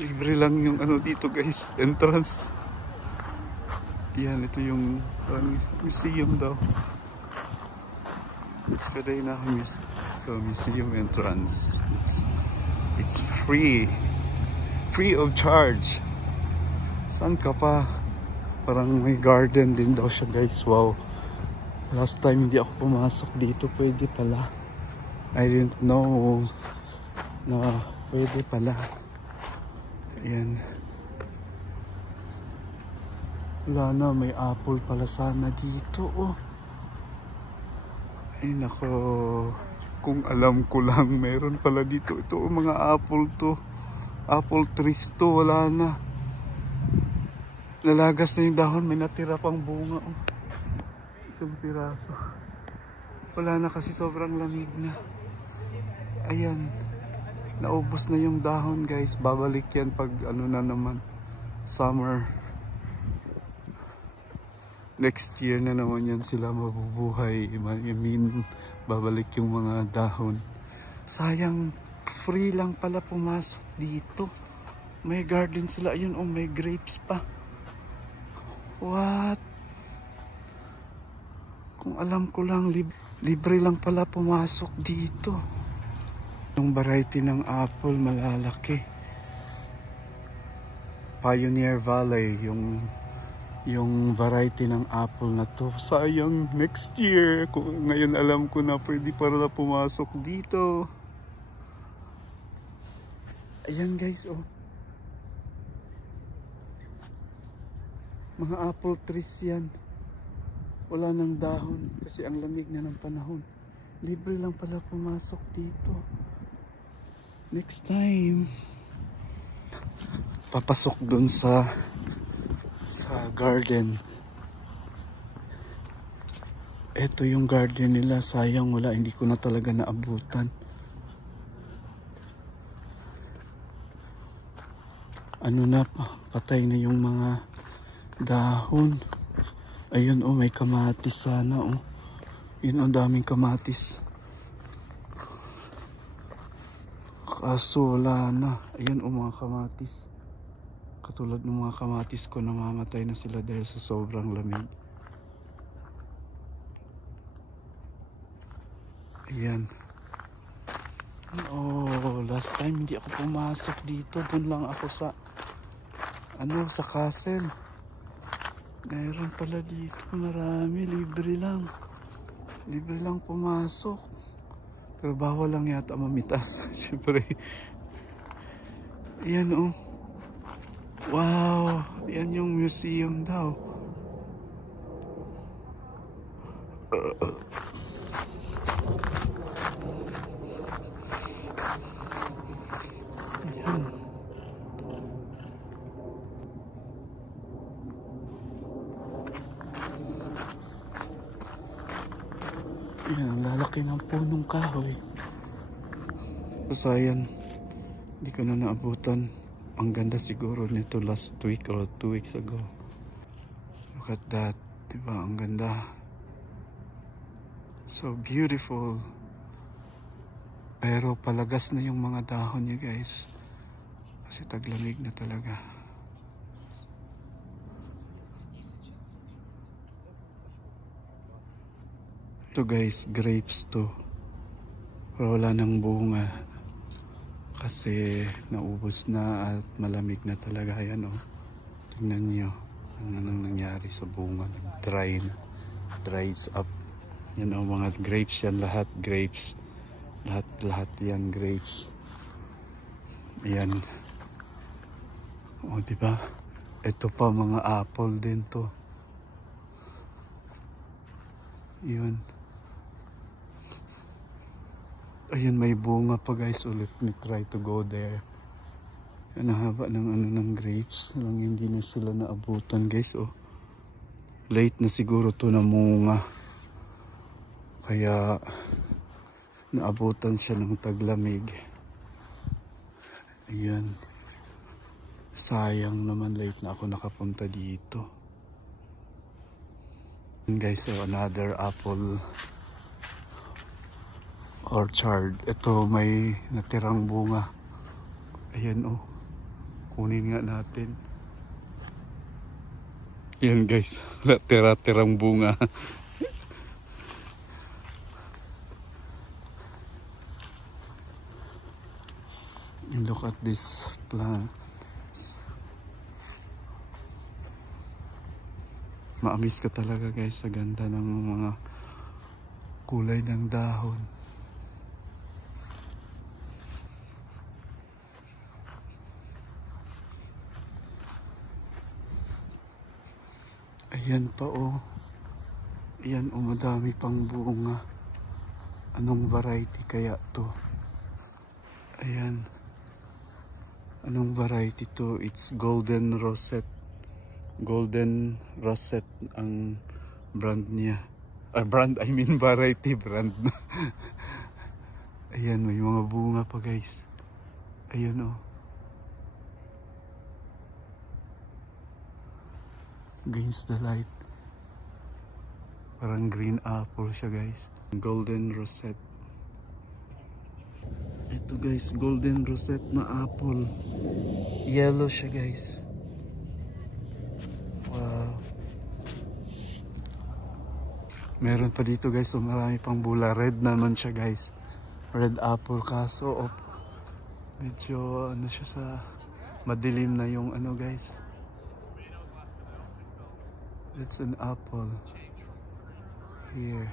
Libre lang yung ano dito guys, entrance. Yan, ito yung museum daw. It's Kadena museum entrance. It's free. Free of charge. Saan ka pa? Parang may garden din daw siya guys. Wow. Last time hindi ako pumasok dito. Pwede pala. I didn't know na pwede pala. Ayan. Wala na. May apple pala sana dito. Oh. Ay nako. Kung alam ko lang. Meron pala dito. Ito mga apple to. Apple trees to. Wala na. Nalagas na yung dahon. May natira pang bunga. Oh. Isang piraso. Wala na kasi sobrang lamig na. Ayan. Naubos na yung dahon guys. Babalik yan pag ano na naman. Summer. Next year na naman yan sila mabubuhay. I mean, babalik yung mga dahon. Sayang, free lang pala pumasok dito. May garden sila. Ayun, oh, may grapes pa. What? Kung alam ko lang, libre lang pala pumasok dito. Yung variety ng apple, malalaki. Pioneer Valley, yung variety ng apple na to. Sayang, next year. Kung ngayon alam ko na pwede para na pumasok dito. Ayan guys, oh. Mga apple trees yan. Wala nang dahon kasi ang lamig na ng panahon. Libre lang pala pumasok dito. Next time, papasok dun sa garden. Ito yung garden nila. Sayang wala, hindi ko na talaga naabutan. Ano na, patay na yung mga dahon. Ayun, oh, may kamatis sana, oh. Yun, oh, daming kamatis. Kaso wala na. Ayun, oh, mga kamatis. Katulad ng mga kamatis ko, namamatay na sila dahil sa sobrang lamig. Ayan. Oh, last time hindi ako pumasok dito. Doon lang ako sa sa castle. Meron pala dito, marami, libre lang. Libre lang pumasok. Pero bawal lang yata mamitas. Siyempre. Ayan, oh. Wow, yan yung museum daw. Ayan. Ayan, lalaki ng punong kahoy. Pasayan, hindi ko na naabutan. Ang ganda siguro nito last week or 2 weeks ago. Look at that. Diba? Ang ganda. So beautiful. Pero palagas na yung mga dahon niya guys. Kasi taglamig na talaga. Ito guys, grapes to. Pero wala nang bunga. Kasi naubos na at malamig na talaga. Ayan, oh. Tingnan nyo. Anong nangyari sa bunga. Dry na. Dries up. Yan, oh, mga grapes yan. Lahat grapes. Lahat yan grapes. Ayan. O, oh, diba? Ito pa mga apple din to. Yun. Ayan, may bunga pa guys. So let me try to go there. Yan, haba ng grapes. Lang hindi na sila naabutan guys. Oh. Late na siguro to na munga. Kaya naabutan siya ng taglamig. Ayan. Sayang naman, late na ako nakapunta dito. And guys, so another apple orchard. Ito may natirang bunga. Ayan, oh. Kunin nga natin. Yan guys, tira-tirang bunga. Look at this plant. Maamis ka talaga guys sa ganda ng mga kulay ng dahon. Ayan pa oh. Ayan oh, madami pang bunga. Anong variety kaya to? Ayan. Anong variety to? It's golden rosette. Golden rosette ang brand niya. Brand, I mean variety brand. Ayan, may mga bunga pa guys. Ayan oh. Against the light. Parang green apple siya guys. Golden rosette. Ito guys, golden rosette na apple. Yellow siya guys. Wow. Meron pa dito guys, so marami pang bula. Red naman siya guys. Red apple kaso medyo ano siya sa madilim na yung ano guys. It's an apple. Here.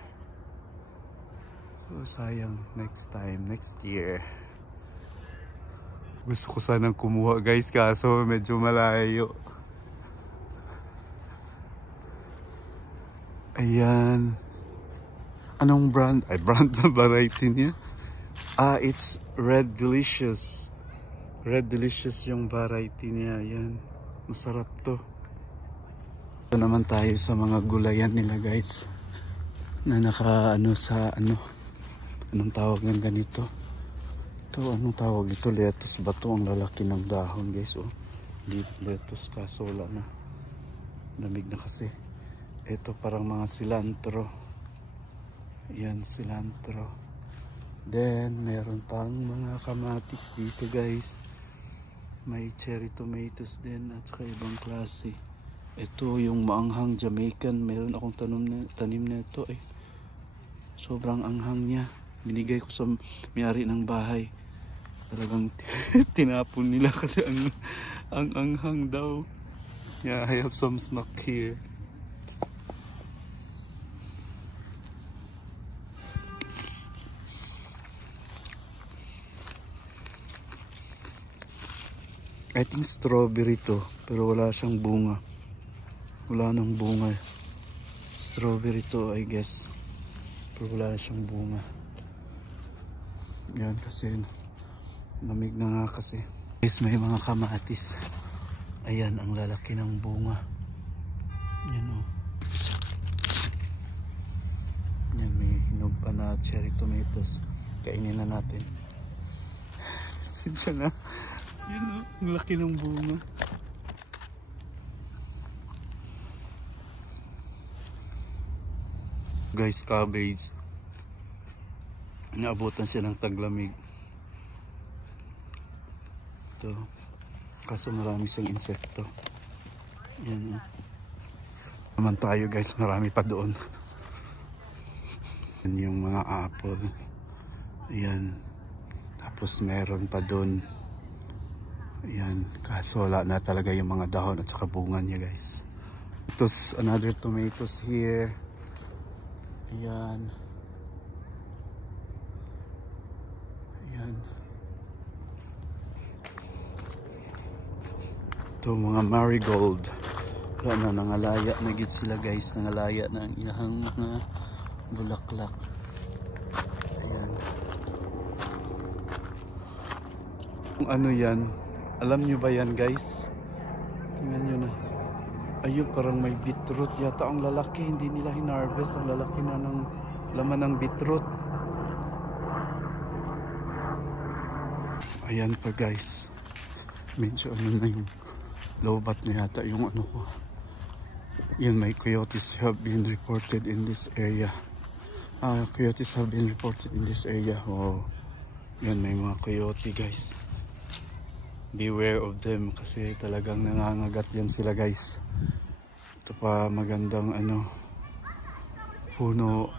So sayang, next time, next year. Gusto ko sanang kumuha guys, kaso medyo malayo. Ayan. Anong brand? Ay, brand na variety niya. It's Red Delicious. Red Delicious yung variety niya. Ayan. Masarap to. Ito naman tayo sa mga gulayan nila guys. Na naka ano sa ano. Anong tawag ng ganito? Ito, anong tawag ito? Lettuce ba ito? Ang lalaki ng dahon guys. Oh. Lettuce kaso wala na. Lamig na kasi. Ito parang mga cilantro. Yan, cilantro. Then, meron pang mga kamatis dito guys. May cherry tomatoes din at saka ibang klase. Ito yung maanghang Jamaican. Meron akong tanim na ito eh. Sobrang anghang niya. Binigay ko sa may-ari ng bahay. Talagang tinapon nila kasi ang anghang daw. Yeah, I have some snack here. I think strawberry to, pero wala siyang bunga. Wala nang bunga. Strawberry to, I guess. Pero wala siyang bunga. Yan kasi lamig na nga kasi. Guys, may mga kamatis. Ayan, ang lalaki ng bunga. Yan o. Yan, may hinog pa na cherry tomatoes. Kainin na natin. Sadya na. Yan o, ang laki ng bunga. Guys, cabbage. Naabutan siya ng taglamig. Ito. Kaso marami siyang insekto. Yan o. Naman tayo guys, marami pa doon. Yan yung mga apple. Ayan. Tapos meron pa doon. Ayan. Kaso wala na talaga yung mga dahon at saka bunga niya guys. Tapos another tomatoes here. Ayan. Ayan. Ito mga marigold. Wala na, nangalaya na gid sila guys. Nangalaya na ang ilahang mga bulaklak. Ayan. Kung ano yan, alam nyo ba yan guys? Tingnan nyo na. Ayun, parang may beetroot yata ang lalaki. Hindi nila hinarvest. Ang lalaki na ng laman ng beetroot. Ayan pa guys. Medyo ano na yung lowbat na yata yung ano ko. Yan, may coyotes have been reported in this area. Coyotes have been reported in this area. Oh, yan, may mga coyote guys. beware of them kasi talagang nangangagat yan sila guys. Ito pa magandang ano, puno.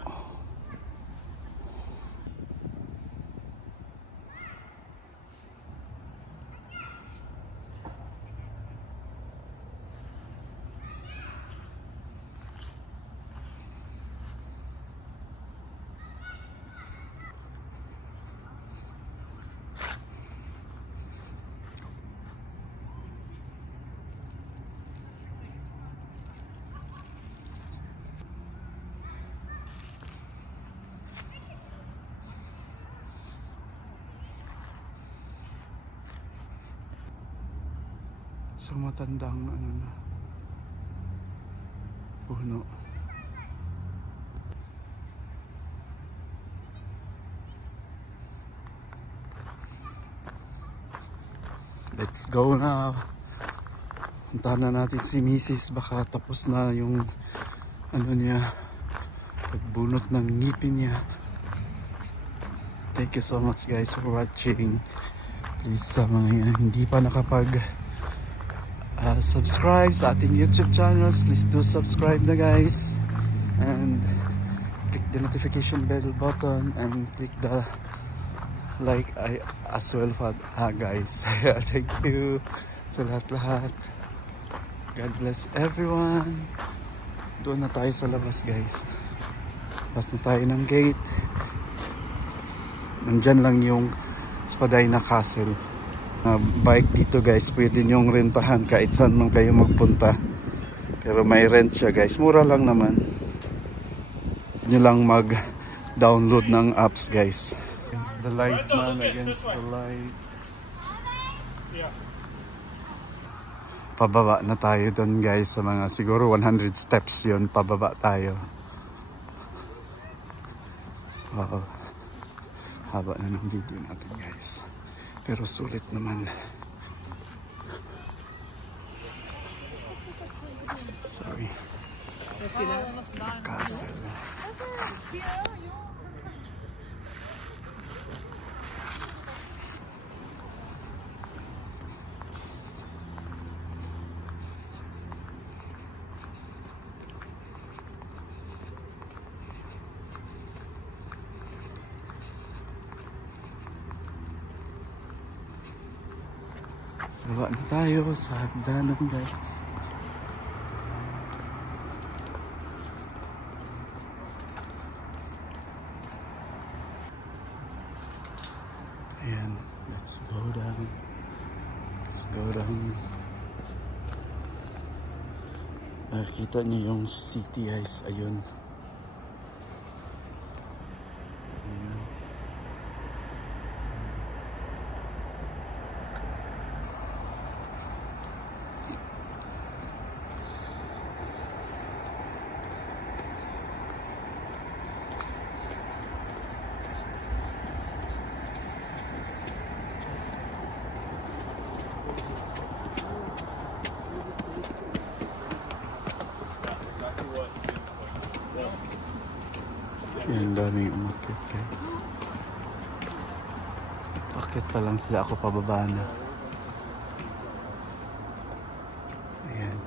So matandang ano na puno. Let's go na. Puntahan na natin si Mrs. Baka tapos na yung ano niya, pagbunot ng ngipin niya. Thank you so much guys for watching. Please sa mga hindi pa nakapag subscribe sa ating YouTube channels, please do subscribe na guys, and click the notification bell button and click the like as well guys. Thank you sa lahat. God bless everyone. Doon na tayo sa labas guys. Labas na tayo ng gate. Nandyan lang yung Spadina Castle. Bike dito guys, pwede nyong rentahan kahit saan man kayo magpunta, pero may rent siya guys, mura lang naman. Nyo lang mag download ng apps guys. Against the light man, against the light. Pababa na tayo doon guys, sa mga siguro 100 steps yon, pababa tayo. Wow, haba na ng video natin guys, pero sulit naman. Sorry. Castle. Baba na tayo sa hagdanan guys. Ayan, let's go down. Let's go down. Nakikita niyo yung city guys, ayun. Yung daming umakit guys. Pakit pa lang sila, ako pababa na. Ayan.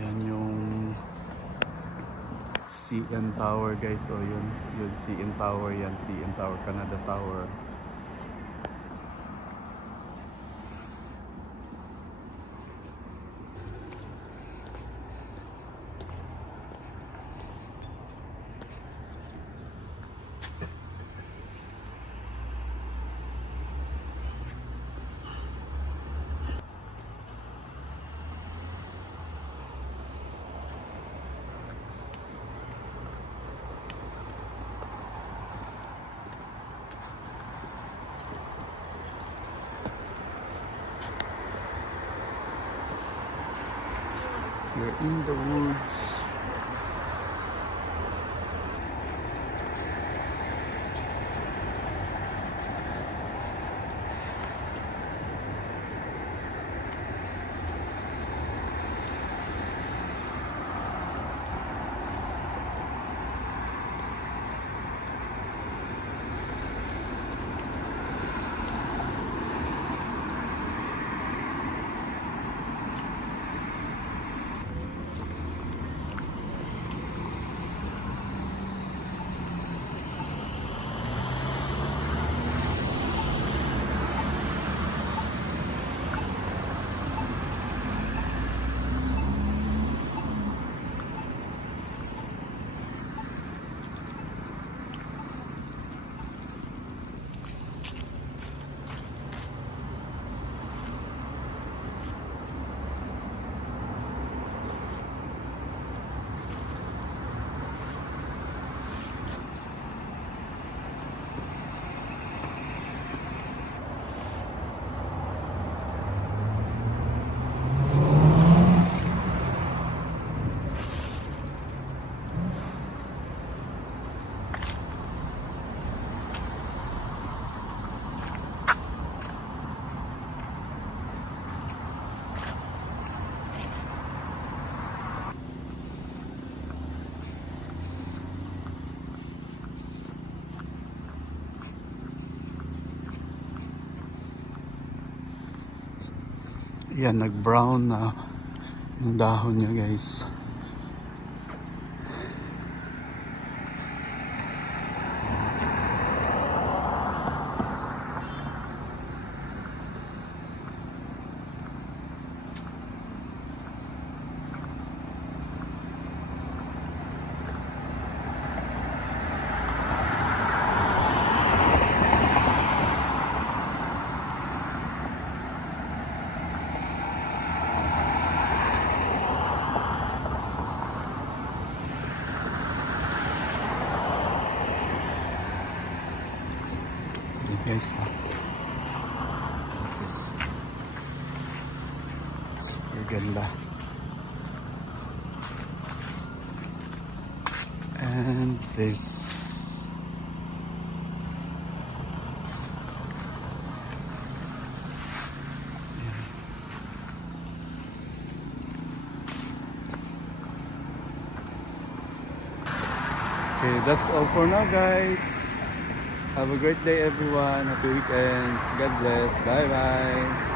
Ayan yung CN Tower guys. O yun CN Tower yan. CN Tower, Canada Tower. We're in the woods. Yan, nag-brown na yung dahon niya guys. Guys, super ganda. And this okay, that's all for now guys. Have a great day everyone. Happy weekends. God bless. Bye bye.